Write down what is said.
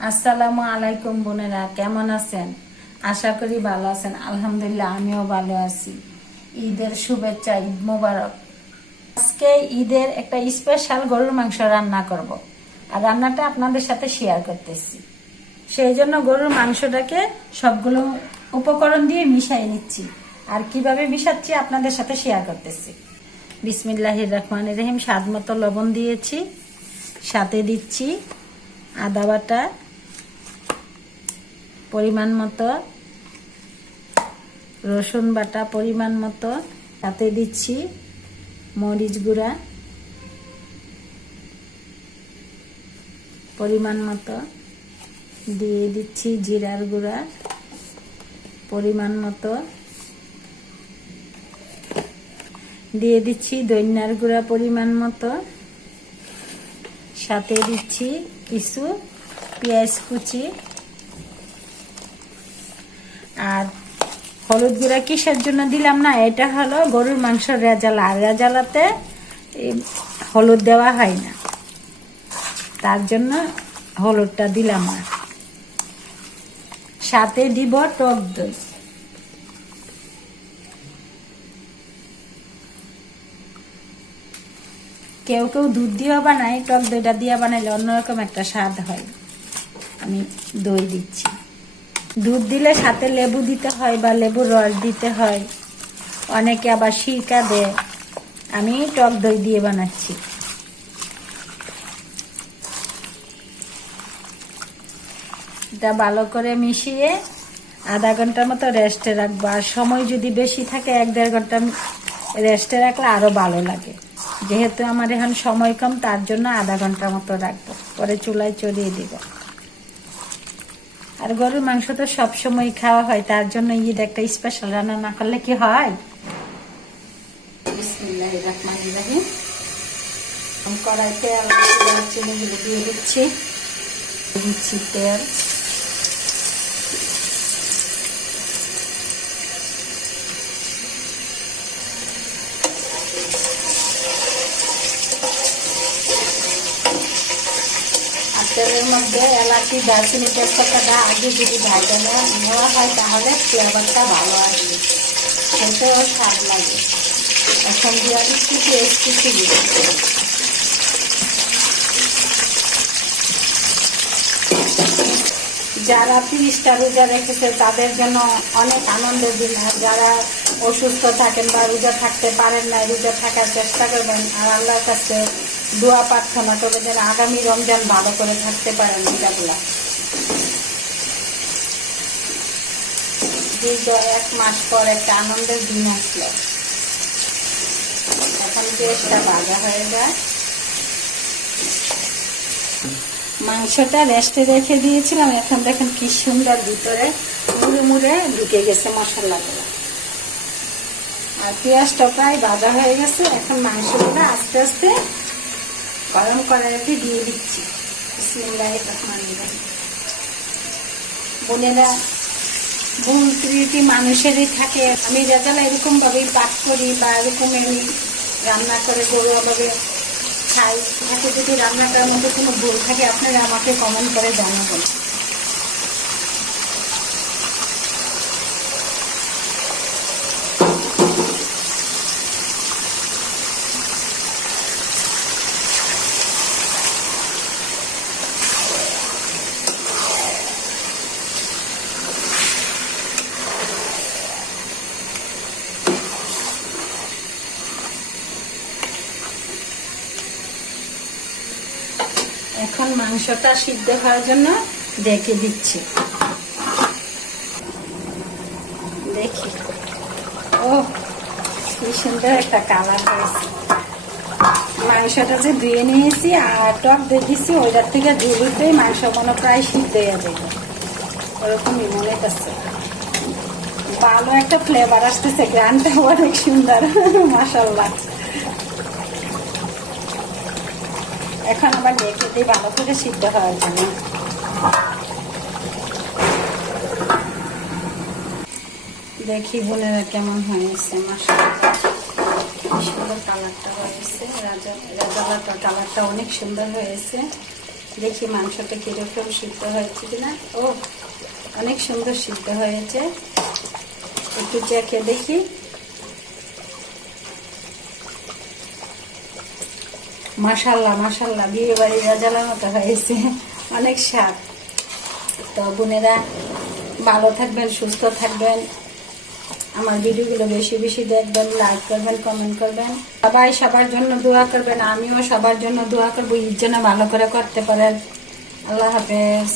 আসসালামু আলাইকুম বোনেরা, কেমন আছেন? আশা করি ভালো আছেন। আলহামদুলিল্লাহ, আমিও ভালো আছি। ঈদের শুভেচ্ছা, ঈদ মোবারক। আজকে ঈদের একটা স্পেশাল গরুর মাংস রান্না করব, আর রান্নাটা আপনাদের সাথে শেয়ার করতেছি। সেই জন্য গরুর মাংসটাকে সবগুলো উপকরণ দিয়ে মিশিয়ে নিচ্ছি, আর কিভাবে মিশাচ্ছি আপনাদের সাথে শেয়ার করতেছি। বিসমিল্লাহির রহমানির রহিম। স্বাদ মতো লবণ দিয়েছি, সাথে দিচ্ছি আদা বাটা পরিমাণ মতো, রসুন বাটা পরিমাণ মতো, সাথে দিচ্ছি মরিচ গুঁড়া পরিমাণ মতো, দিয়ে দিচ্ছি জিরার গুঁড়া পরিমাণ মতো, দিয়ে দিচ্ছি ধনিয়ার গুঁড়া পরিমাণ মতো, সাথে দিচ্ছি কিছু পেঁয়াজ কুচি, আর হলুদ গুঁড়া কিসের জন্য দিলাম না, এটা হলো গরুর মাংস রেজালা, আর রেজালাতে হলুদ দেওয়া হয় না, তার জন্য হলুদটা দিলাম না। সাথে দিব টক দই। কেউ কেউ দুধ দিয়েও বানায়, টক দইটা দিয়ে বানাইলে অন্যরকম একটা স্বাদ হয়। আমি দই দিচ্ছি। দুধ দিলে সাথে লেবু দিতে হয় বা লেবুর রস দিতে হয়, অনেকে আবার সিরকা দেয়। আমি টক দই দিয়ে বানাচ্ছি। এটা ভালো করে মিশিয়ে আধা ঘন্টার মতো রেস্টে রাখবো, আর সময় যদি বেশি থাকে 1-1.5 ঘন্টা রেস্টে রাখলে আরো ভালো লাগে। যেহেতু আমার এখন সময় কম, তার জন্য আধা ঘন্টার মতো রাখবো, পরে চুলায় চড়িয়ে দিব। আর গরুর মাংস তো সবসময় খাওয়া হয়, তার জন্য ঈদ একটা স্পেশাল রান্না না করলে কি হয়। বিসমিল্লাহির রহমানির রহিম। কড়াইতে চিনিগুলো দিয়ে দিচ্ছি তেল, তেলের মধ্যে এলাচি, দারচিনি, তেজপাতাটা আগে যদি ভাজা নেওয়া হয় তাহলে ফ্লেভারটা ভালো আসবে, খেতেও স্বাদ লাগে। এখন দিয়ে দিচ্ছি পেঁয়াজ কুচি। যারা 30টা রোজা রেখেছে তাদের জন্য অনেক আনন্দের দিন। আর যারা অসুস্থ থাকেন বা রোজা থাকতে পারেন না, রোজা থাকার চেষ্টা করবেন, আর আল্লাহর কাছে দোয়া প্রার্থনা করবেন যেন আগামী রমজান ভালো করে থাকতে পারেন। রোজাগুলা দীর্ঘ 1 মাস পর একটা আনন্দের দিন আসলো। এখন পেঁয়াজটা ভাজা হয়ে যায়। মাংসটা রেস্টে রেখে দিয়েছিলাম, এখন দেখেন কি সুন্দর ভিতরে মুড়ে মুড়ে ঢুকে গেছে মশলাগুলো, আর পেঁয়াজটা প্রায় ভাজা হয়ে গেছে। এখন মাংসগুলো আস্তে আস্তে গরম কড়াইতে দিয়ে দিচ্ছি। বিসমিল্লাহির রহমানির রহিম। বোনেরা, ভুল ত্রুটি মানুষেরই থাকে। আমি রেজালা এরকম ভাবেই পাক করি বা এরকম আমি রান্না করে গরুয়া ভাবে খাই। সাথে যদি রান্নাটার মধ্যে কোনো ভুল থাকে আপনারা আমাকে কমেন্ট করে জানাবেন। এখন মাংসটা সিদ্ধ হওয়ার জন্য ঢেকে দিচ্ছি। দেখি, ও কি সুন্দর একটা কালার হয়েছে। মাংসটা যে ধুয়ে নিয়েছি আর টক দেখেছি, ওইটার থেকে ধুলুতেই মাংস মনে প্রায় সিদ্ধ হয়ে যাবে, ওরকমই মনে করছে। ভালো একটা ফ্লেভার আসতেছে, গ্রানটা অনেক সুন্দর, মাশাআল্লাহ। এখন আবার ঢেকে দিই ভালো করে সিদ্ধ হওয়ার জন্য। দেখি বোনেরা কেমন হয়েছে। মাশাআল্লাহ, সুন্দর কালারটা হয়েছে। রাজালাটার কালারটা অনেক সুন্দর হয়েছে। দেখি মাংসটা কিরকম সিদ্ধ হয়েছে কিনা। ও, অনেক সুন্দর সিদ্ধ হয়েছে, একটু চেখে দেখি। মাশাল্লাহ মাশাল্লাহ, বিয়ে বাড়ির রাজালার মতো হয়েছে, অনেক স্বাদ। তো বোনেরা ভালো থাকবেন, সুস্থ থাকবেন, আমার ভিডিওগুলো বেশি বেশি দেখবেন, লাইক করবেন, কমেন্ট করবেন, সবাই সবার জন্য দোয়া করবেন, আমিও সবার জন্য দোয়া করবো, ঈদ যেন ভালো করে করতে পারেন। আল্লাহ হাফেজ।